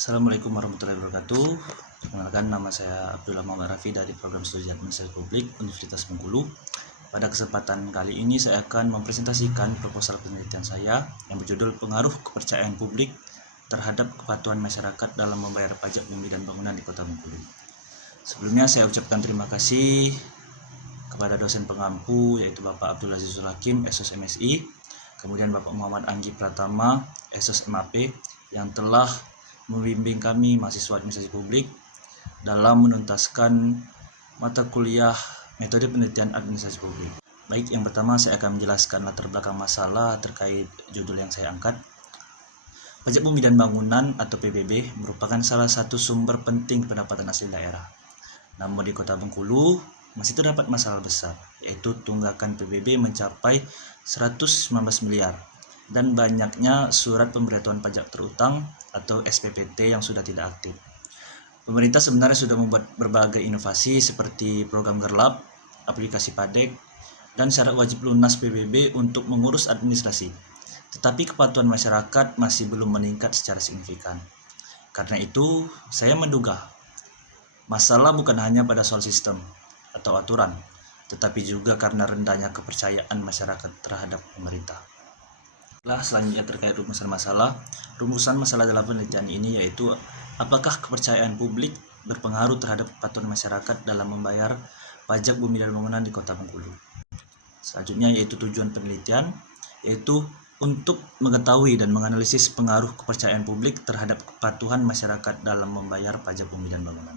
Assalamualaikum warahmatullahi wabarakatuh. Perkenalkan, nama saya Abdullah Muhammad Rafi dari Program Studi Administrasi Publik Universitas Bengkulu. Pada kesempatan kali ini saya akan mempresentasikan proposal penelitian saya yang berjudul Pengaruh Kepercayaan Publik terhadap Kepatuhan Masyarakat dalam Membayar Pajak Bumi dan Bangunan di Kota Bengkulu. Sebelumnya saya ucapkan terima kasih kepada dosen pengampu yaitu Bapak Abdul Azizul Hakim, SOS MSI, kemudian Bapak Muhammad Anggi Pratama, SOS MAP, yang telah membimbing kami mahasiswa administrasi publik dalam menuntaskan mata kuliah metode penelitian administrasi publik. Baik, yang pertama saya akan menjelaskan latar belakang masalah terkait judul yang saya angkat. Pajak Bumi dan Bangunan atau PBB merupakan salah satu sumber penting pendapatan asli daerah. Namun di Kota Bengkulu masih terdapat masalah besar, yaitu tunggakan PBB mencapai 119 miliar dan banyaknya surat pemberitahuan pajak terutang atau SPPT yang sudah tidak aktif. Pemerintah sebenarnya sudah membuat berbagai inovasi seperti program Gerlap, aplikasi Padek, dan syarat wajib lunas PBB untuk mengurus administrasi. Tetapi kepatuhan masyarakat masih belum meningkat secara signifikan. Karena itu, saya menduga masalah bukan hanya pada soal sistem atau aturan, tetapi juga karena rendahnya kepercayaan masyarakat terhadap pemerintah. Selanjutnya terkait rumusan masalah. Rumusan masalah dalam penelitian ini yaitu apakah kepercayaan publik berpengaruh terhadap kepatuhan masyarakat dalam membayar pajak bumi dan bangunan di Kota Bengkulu. Selanjutnya yaitu tujuan penelitian, yaitu untuk mengetahui dan menganalisis pengaruh kepercayaan publik terhadap kepatuhan masyarakat dalam membayar pajak bumi dan bangunan.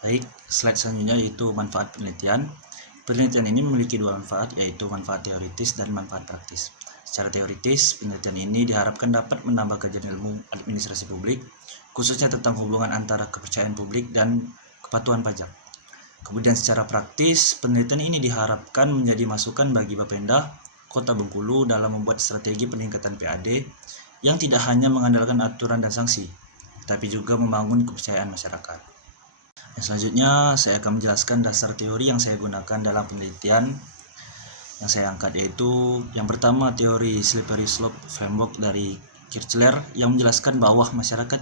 Baik, slide selanjutnya yaitu manfaat penelitian. Penelitian ini memiliki dua manfaat, yaitu manfaat teoritis dan manfaat praktis. Secara teoritis, penelitian ini diharapkan dapat menambah kajian ilmu administrasi publik, khususnya tentang hubungan antara kepercayaan publik dan kepatuhan pajak. Kemudian secara praktis, penelitian ini diharapkan menjadi masukan bagi Bapenda Kota Bengkulu dalam membuat strategi peningkatan PAD yang tidak hanya mengandalkan aturan dan sanksi, tapi juga membangun kepercayaan masyarakat. Selanjutnya, saya akan menjelaskan dasar teori yang saya gunakan dalam penelitian yang saya angkat, yaitu yang pertama teori slippery slope framework dari Kirchler yang menjelaskan bahwa masyarakat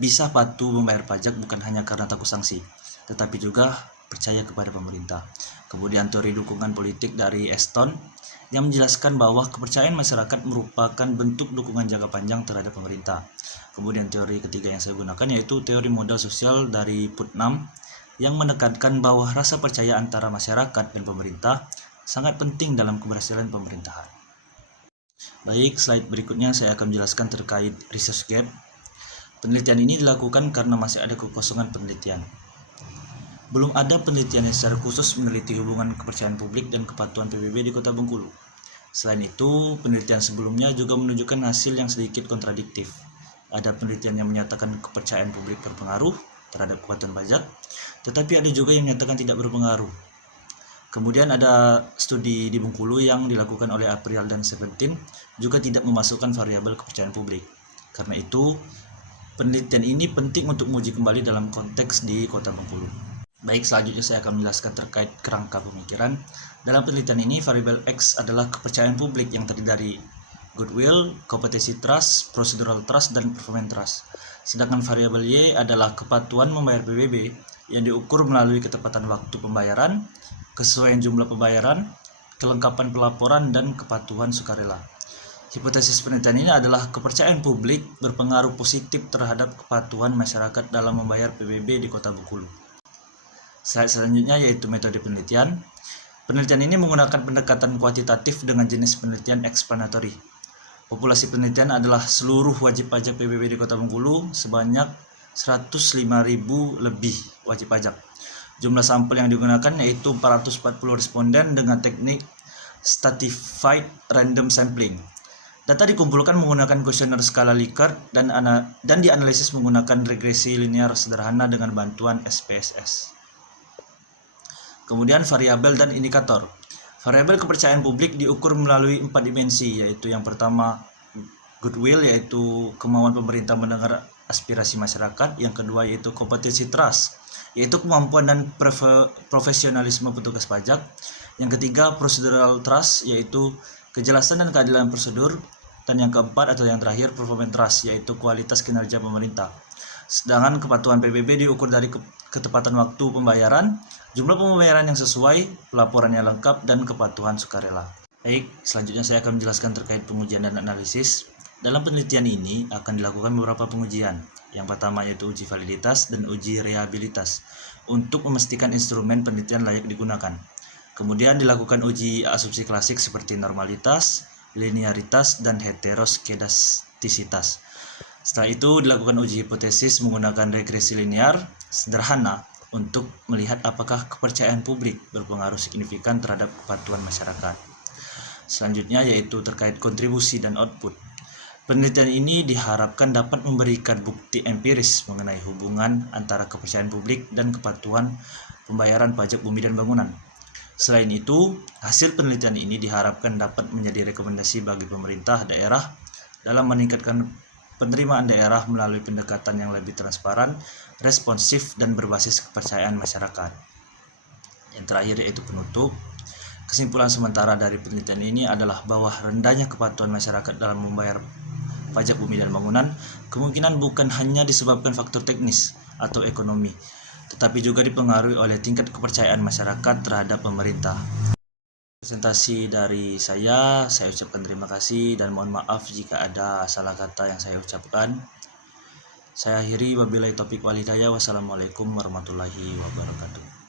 bisa patuh membayar pajak bukan hanya karena takut sanksi, tetapi juga percaya kepada pemerintah. Kemudian teori dukungan politik dari Eston yang menjelaskan bahwa kepercayaan masyarakat merupakan bentuk dukungan jangka panjang terhadap pemerintah. Kemudian teori ketiga yang saya gunakan yaitu teori modal sosial dari Putnam yang menekankan bahwa rasa percaya antara masyarakat dan pemerintah sangat penting dalam keberhasilan pemerintahan. Baik, slide berikutnya saya akan menjelaskan terkait research gap. Penelitian ini dilakukan karena masih ada kekosongan penelitian. Belum ada penelitian yang secara khusus meneliti hubungan kepercayaan publik dan kepatuhan PBB di Kota Bengkulu. Selain itu, penelitian sebelumnya juga menunjukkan hasil yang sedikit kontradiktif. Ada penelitian yang menyatakan kepercayaan publik berpengaruh terhadap kepatuhan pajak, tetapi ada juga yang menyatakan tidak berpengaruh. Kemudian ada studi di Bengkulu yang dilakukan oleh April dan Seventeen juga tidak memasukkan variabel kepercayaan publik. Karena itu, penelitian ini penting untuk menguji kembali dalam konteks di Kota Bengkulu. Baik, selanjutnya saya akan menjelaskan terkait kerangka pemikiran. Dalam penelitian ini, variabel X adalah kepercayaan publik yang terdiri dari goodwill, competency trust, procedural trust, dan performance trust. Sedangkan variabel Y adalah kepatuhan membayar PBB yang diukur melalui ketepatan waktu pembayaran, kesesuaian jumlah pembayaran, kelengkapan pelaporan, dan kepatuhan sukarela. Hipotesis penelitian ini adalah kepercayaan publik berpengaruh positif terhadap kepatuhan masyarakat dalam membayar PBB di Kota Bengkulu. Slide selanjutnya yaitu metode penelitian. Penelitian ini menggunakan pendekatan kuantitatif dengan jenis penelitian explanatory. Populasi penelitian adalah seluruh wajib pajak PBB di Kota Bengkulu sebanyak 105.000 lebih wajib pajak. Jumlah sampel yang digunakan yaitu 440 responden dengan teknik stratified random sampling. Data dikumpulkan menggunakan kuesioner skala Likert dan dianalisis menggunakan regresi linear sederhana dengan bantuan SPSS. Kemudian variabel dan indikator. Variabel kepercayaan publik diukur melalui 4 dimensi, yaitu yang pertama goodwill, yaitu kemauan pemerintah mendengar aspirasi masyarakat. Yang kedua yaitu competency trust, yaitu kemampuan dan profesionalisme petugas pajak. Yang ketiga procedural trust, yaitu kejelasan dan keadilan prosedur. Dan yang keempat atau yang terakhir, performance trust, yaitu kualitas kinerja pemerintah. Sedangkan kepatuhan PBB diukur dari ketepatan waktu pembayaran, jumlah pembayaran yang sesuai, pelaporan yang lengkap, dan kepatuhan sukarela. Baik, selanjutnya saya akan menjelaskan terkait pengujian dan analisis. Dalam penelitian ini akan dilakukan beberapa pengujian. Yang pertama yaitu uji validitas dan uji reliabilitas untuk memastikan instrumen penelitian layak digunakan. Kemudian dilakukan uji asumsi klasik seperti normalitas, linearitas, dan heteroskedastisitas. Setelah itu dilakukan uji hipotesis menggunakan regresi linear sederhana untuk melihat apakah kepercayaan publik berpengaruh signifikan terhadap kepatuhan masyarakat. Selanjutnya yaitu terkait kontribusi dan output. Penelitian ini diharapkan dapat memberikan bukti empiris mengenai hubungan antara kepercayaan publik dan kepatuhan pembayaran pajak bumi dan bangunan. Selain itu, hasil penelitian ini diharapkan dapat menjadi rekomendasi bagi pemerintah daerah dalam meningkatkan penerimaan daerah melalui pendekatan yang lebih transparan, responsif, dan berbasis kepercayaan masyarakat. Yang terakhir yaitu penutup. Kesimpulan sementara dari penelitian ini adalah bahwa rendahnya kepatuhan masyarakat dalam membayar pajak bumi dan bangunan kemungkinan bukan hanya disebabkan faktor teknis atau ekonomi, tetapi juga dipengaruhi oleh tingkat kepercayaan masyarakat terhadap pemerintah. Presentasi dari saya ucapkan terima kasih dan mohon maaf jika ada salah kata yang saya ucapkan. Saya akhiri wabillahi taufiq wal hidayah. Wassalamualaikum warahmatullahi wabarakatuh.